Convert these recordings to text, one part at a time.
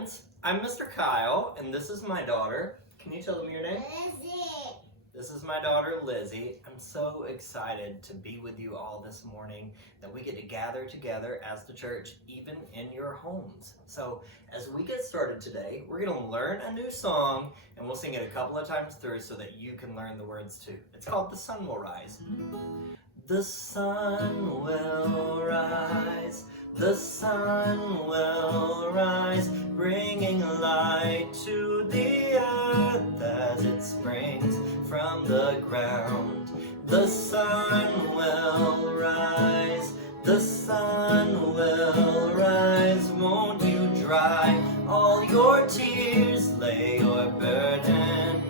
friends. I'm Mr. Kyle, and this is my daughter. Can you tell them your name? Lizzie. This is my daughter, Lizzie. I'm so excited to be with you all this morning, that we get to gather together as the church, even in your homes. So as we get started today, we're going to learn a new song, and we'll sing it a couple of times through so that you can learn the words too. It's called The Sun Will Rise. The sun will rise, the sun will rise, bringing light to the earth as it springs from the ground. The sun will rise, the sun will rise, won't you dry all your tears, lay your burden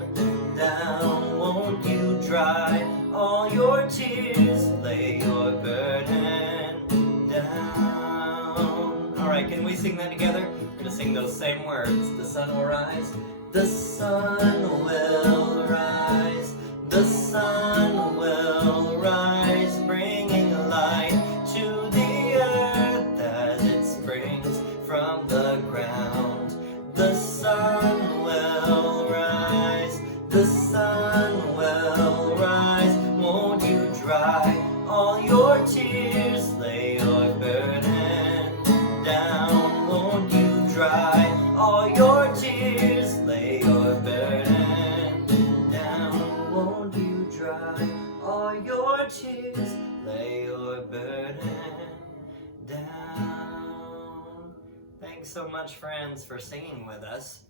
down, won't you dry all your tears, lay your burden down. Alright, can we sing that together? We're going to sing those same words. The sun will rise. The sun will rise. The sun will rise, bringing light to the earth as it springs from the ground. The sun will rise. The sun will rise. Won't you dry all your tears, lay your burden down? Won't you dry all your tears, lay your burden down? Won't you dry all your tears, lay your burden down? Thanks so much, friends, for singing with us.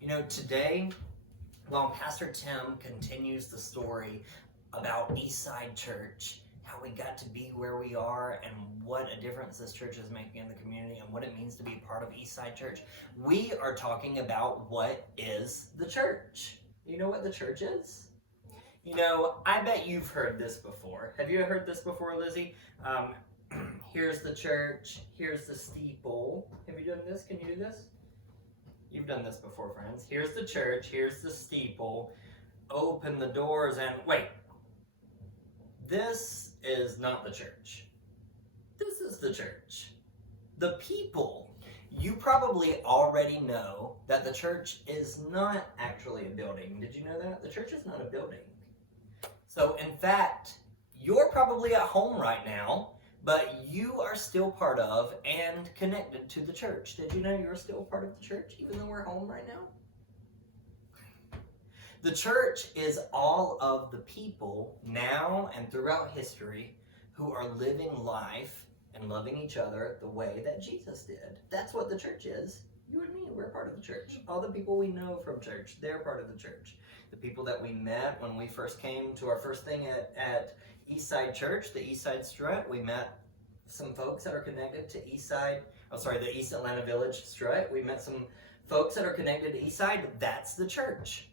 You know, today, while Pastor Tim continues the story about Eastside Church, how we got to be where we are and what a difference this church is making in the community and what it means to be part of Eastside Church, we are talking about what is the church. You know what the church is? You know, I bet you've heard this before. Have you heard this before, Lizzie? Here's the church, here's the steeple. Have you done this? Can you do this? You've done this before, friends. Here's the church, here's the steeple. Open the doors and wait. This is not the church. This is the church. The people. You probably already know that the church is not actually a building. Did you know that? The church is not a building. So in fact, you're probably at home right now, but you are still part of and connected to the church. Did you know you're still part of the church, even though we're home right now? The church is all of the people now and throughout history who are living life and loving each other the way that Jesus did. That's what the church is. You and me, we're part of the church. All the people we know from church, they're part of the church. The people that we met when we first came to our first thing at Eastside Church, the Eastside Strut, we met some folks that are connected to the East Atlanta Village Strut. We met some folks that are connected to Eastside. That's the church.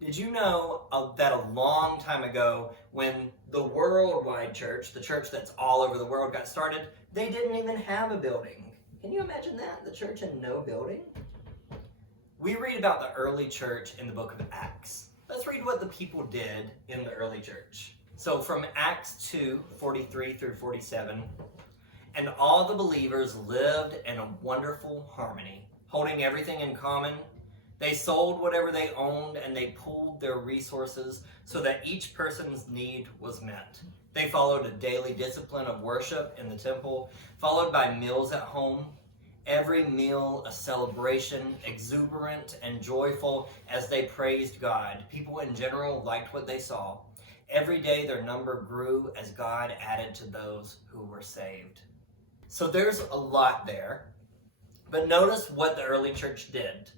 Did you know that a long time ago, when the worldwide church, the church that's all over the world, got started, they didn't even have a building? Can you imagine that? The church and no building? We read about the early church in the book of Acts. Let's read what the people did in the early church. So from Acts 2, 43 through 47, and all the believers lived in a wonderful harmony, holding everything in common. They sold whatever they owned and they pooled their resources so that each person's need was met. They followed a daily discipline of worship in the temple, followed by meals at home. Every meal a celebration, exuberant and joyful as they praised God. People in general liked what they saw. Every day their number grew as God added to those who were saved. So there's a lot there, but notice what the early church did.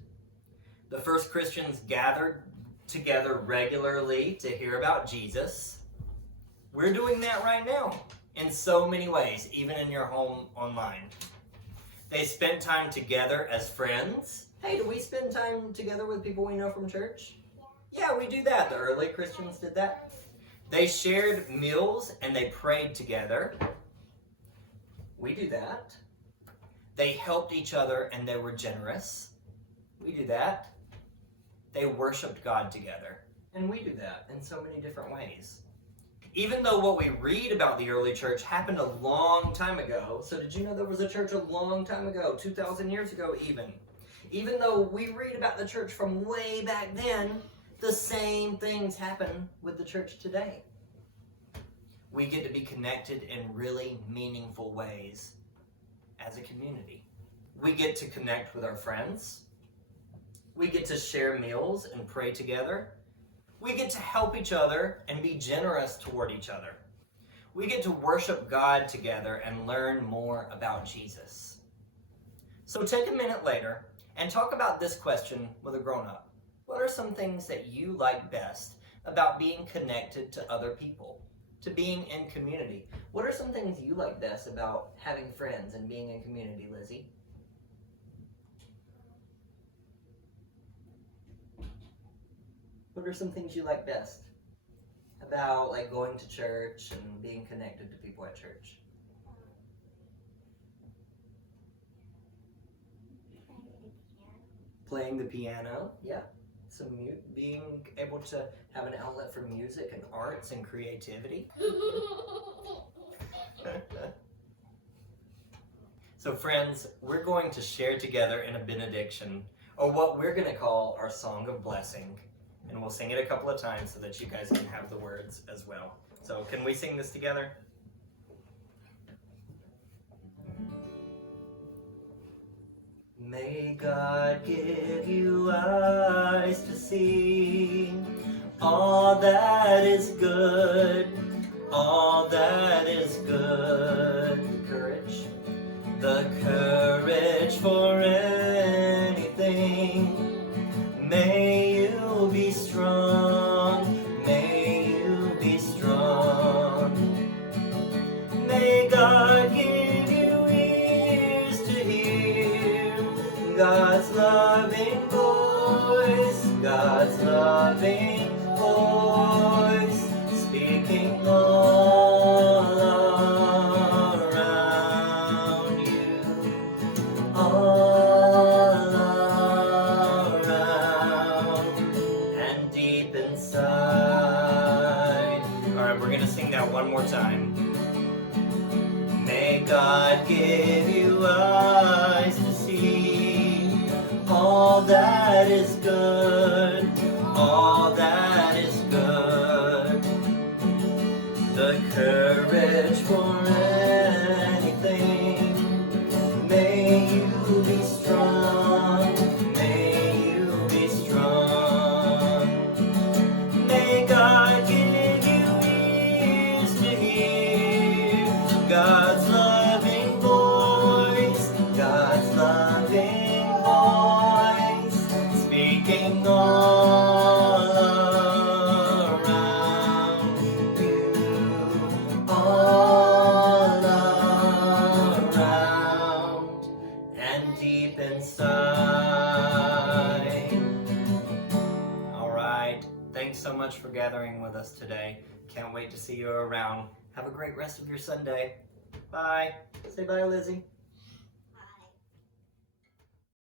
The first Christians gathered together regularly to hear about Jesus. We're doing that right now in so many ways, even in your home online. They spent time together as friends. Hey, do we spend time together with people we know from church? Yeah, we do that. The early Christians did that. They shared meals and they prayed together. We do that. They helped each other and they were generous. We do that. They worshiped God together. And we do that in so many different ways. Even though what we read about the early church happened a long time ago, so did you know there was a church a long time ago, 2,000 years ago even? Even though we read about the church from way back then, the same things happen with the church today. We get to be connected in really meaningful ways as a community. We get to connect with our friends. We get to share meals and pray together. We get to help each other and be generous toward each other. We get to worship God together and learn more about Jesus. So take a minute later and talk about this question with a grown-up. What are some things that you like best about being connected to other people, to being in community? What are some things you like best about having friends and being in community, Lizzie? What are some things you like best about like going to church and being connected to people at church? Playing the piano, yeah. Being able to have an outlet for music and arts and creativity. So friends, we're going to share together in a benediction, or what we're going to call our song of blessing. And we'll sing it a couple of times so that you guys can have the words as well. So can we sing this together? May God give you eyes to see all that is good, all that is good. The courage for anything. May you be strong, may you be strong. May God give you ears to hear God's loving voice, God's loving voice, speaking all around you, all around and deep inside. All right, we're gonna sing that one more time. May God give you eyes to see all that is good, all that is good. The courage for anything. May you be strong, may you be strong. May God give you ears to hear God's loving voice, God's loving voice, speaking all around you, all around and deep inside. All right, thanks so much for gathering with us today. Can't wait to see you around. Have a great rest of your Sunday. Bye. Say bye, Lizzie.